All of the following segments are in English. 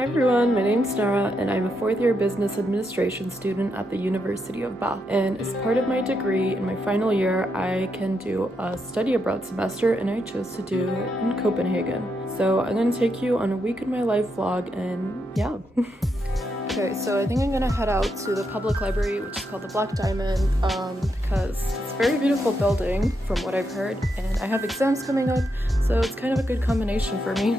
Hi everyone, my name's Nara and I'm a fourth year business administration student at the University of Bath. And as part of my degree in my final year, I can do a study abroad semester and I chose to do it in Copenhagen. So I'm going to take you on a week in my life vlog and yeah. Okay, so I think I'm gonna head out to the public library, which is called the Black Diamond, because it's a very beautiful building from what I've heard, and I have exams coming up, so it's kind of a good combination for me.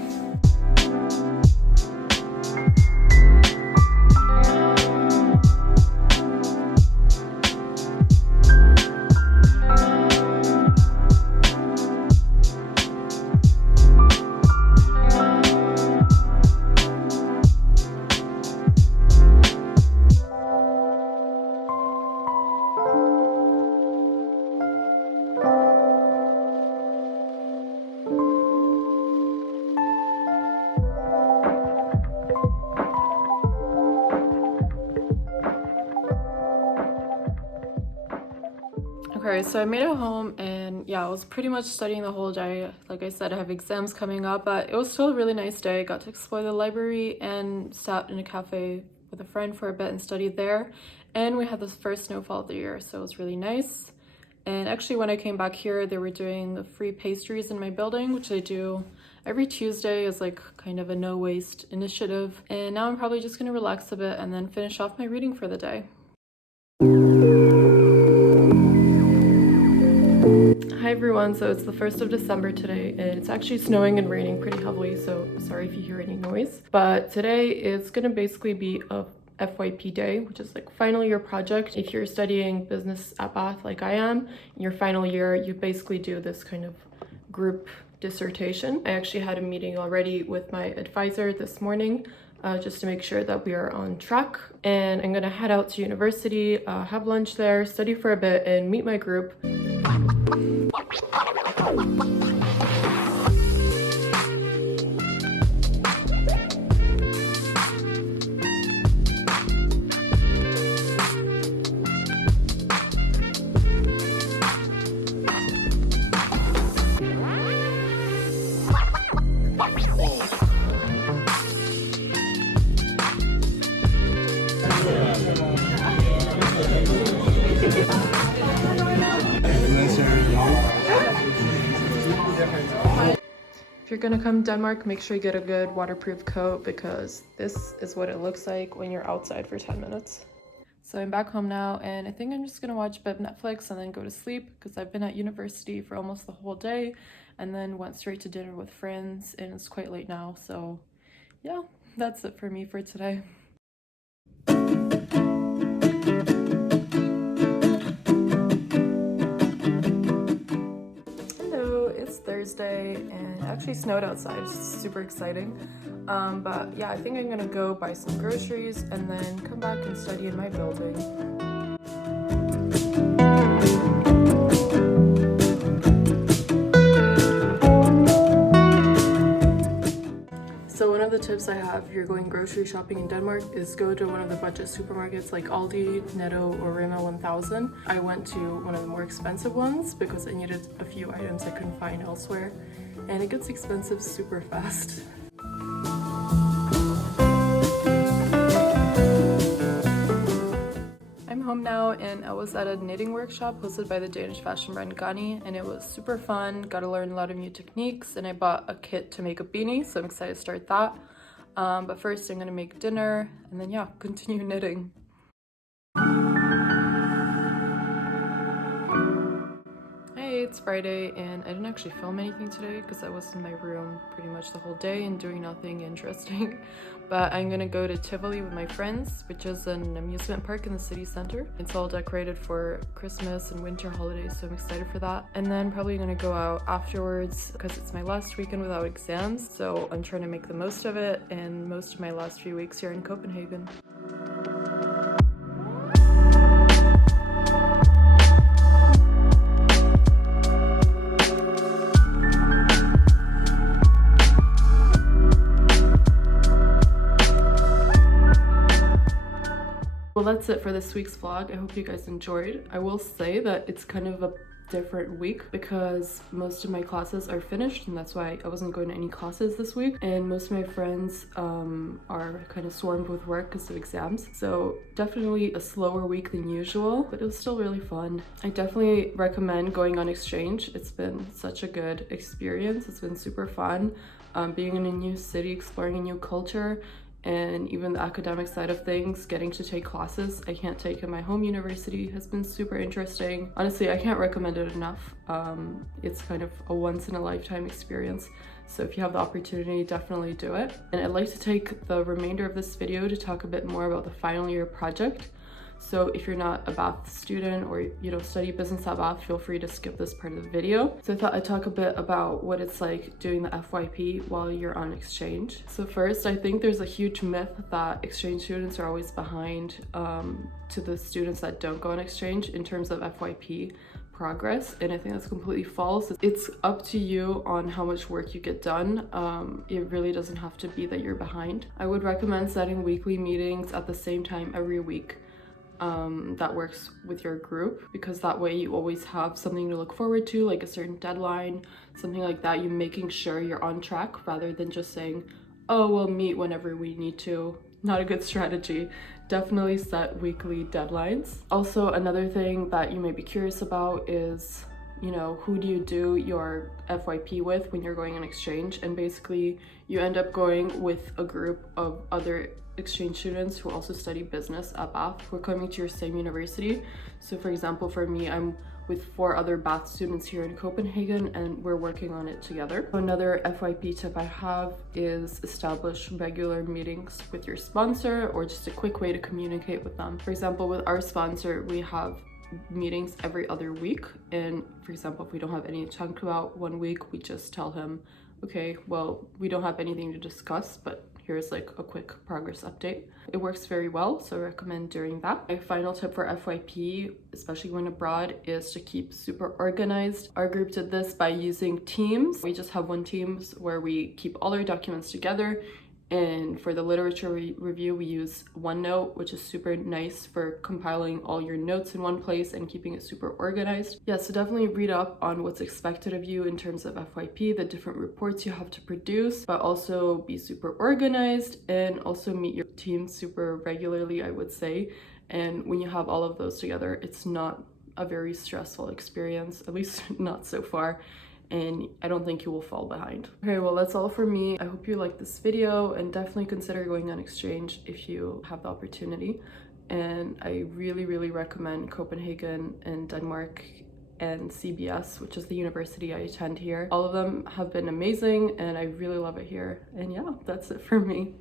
Okay, so I made it home and yeah, I was pretty much studying the whole day. Like I said, I have exams coming up, but it was still a really nice day. I got to explore the library and sat in a cafe with a friend for a bit and studied there. And we had the first snowfall of the year, so it was really nice. And actually when I came back here, they were doing the free pastries in my building, which I do every Tuesday as like kind of a no waste initiative. And now I'm probably just gonna relax a bit and then finish off my reading for the day. Hi everyone, so it's the 1st of December today and it's actually snowing and raining pretty heavily, so sorry if you hear any noise. But today it's gonna basically be a FYP day, which is like final year project. If you're studying business at Bath like I am, in your final year, you basically do this kind of group dissertation. I actually had a meeting already with my advisor this morning just to make sure that we are on track. And I'm gonna head out to university, have lunch there, study for a bit and meet my group. If you're gonna come to Denmark, make sure you get a good waterproof coat because this is what it looks like when you're outside for 10 minutes. So I'm back home now and I think I'm just gonna watch a bit of Netflix and then go to sleep because I've been at university for almost the whole day and then went straight to dinner with friends and it's quite late now. So yeah, that's it for me for today. Thursday and it actually snowed outside, it's super exciting. But yeah, I think I'm gonna go buy some groceries and then come back and study in my building. So one of the tips I have if you're going grocery shopping in Denmark is go to one of the budget supermarkets like Aldi, Netto, or Rema 1000. I went to one of the more expensive ones because I needed a few items I couldn't find elsewhere. And it gets expensive super fast. I'm home now and I was at a knitting workshop hosted by the Danish fashion brand Gani and it was super fun, got to learn a lot of new techniques and I bought a kit to make a beanie, so I'm excited to start that. But first I'm gonna make dinner and then yeah, continue knitting. Hey, it's Friday and I didn't actually film anything today because I was in my room pretty much the whole day and doing nothing interesting. But I'm gonna go to Tivoli with my friends, which is an amusement park in the city center. It's all decorated for Christmas and winter holidays, so I'm excited for that. And then probably gonna go out afterwards because it's my last weekend without exams, so I'm trying to make the most of it and most of my last few weeks here in Copenhagen. Well, that's it for this week's vlog. I hope you guys enjoyed. I will say that it's kind of a different week because most of my classes are finished, and that's why I wasn't going to any classes this week. And most of my friends are kind of swarmed with work because of exams. So definitely a slower week than usual, but it was still really fun. I definitely recommend going on exchange. It's been such a good experience. It's been super fun. Being in a new city, exploring a new culture, and even the academic side of things, getting to take classes I can't take in my home university has been super interesting. Honestly, I can't recommend it enough. It's kind of a once in a lifetime experience. So if you have the opportunity, definitely do it. And I'd like to take the remainder of this video to talk a bit more about the final year project. So if you're not a Bath student or you don't study business at Bath, feel free to skip this part of the video. So I thought I'd talk a bit about what it's like doing the FYP while you're on exchange. So first, I think there's a huge myth that exchange students are always behind to the students that don't go on exchange in terms of FYP progress, and I think that's completely false. It's up to you on how much work you get done. It really doesn't have to be that you're behind. I would recommend setting weekly meetings at the same time every week. That works with your group, because that way you always have something to look forward to, like a certain deadline, something like that. You're making sure you're on track rather than just saying, oh, we'll meet whenever we need to. Not a good strategy. Definitely set weekly deadlines. Also, another thing that you may be curious about is, you know, who do you do your FYP with when you're going on exchange? And basically you end up going with a group of other exchange students who also study business at Bath, who are coming to your same university. So for example, for me, I'm with 4 other Bath students here in Copenhagen, and we're working on it together. Another FYP tip I have is establish regular meetings with your sponsor, or just a quick way to communicate with them. For example, with our sponsor, we have meetings every other week, and for example, if we don't have anything to talk about one week, we just tell him, okay, well, we don't have anything to discuss, but here's like a quick progress update. It works very well, so I recommend doing that. My final tip for FYP, especially when abroad, is to keep super organized. Our group did this by using Teams. We just have one Teams where we keep all our documents together. And for the literature review, we use OneNote, which is super nice for compiling all your notes in one place and keeping it super organized. Yeah, so definitely read up on what's expected of you in terms of FYP, the different reports you have to produce, but also be super organized and also meet your team super regularly, I would say. And when you have all of those together, it's not a very stressful experience, at least not so far. And I don't think you will fall behind. Okay, well, that's all for me. I hope you liked this video, and definitely consider going on exchange if you have the opportunity. And I really, really recommend Copenhagen and Denmark and CBS, which is the university I attend here. All of them have been amazing, and I really love it here. And yeah, that's it for me.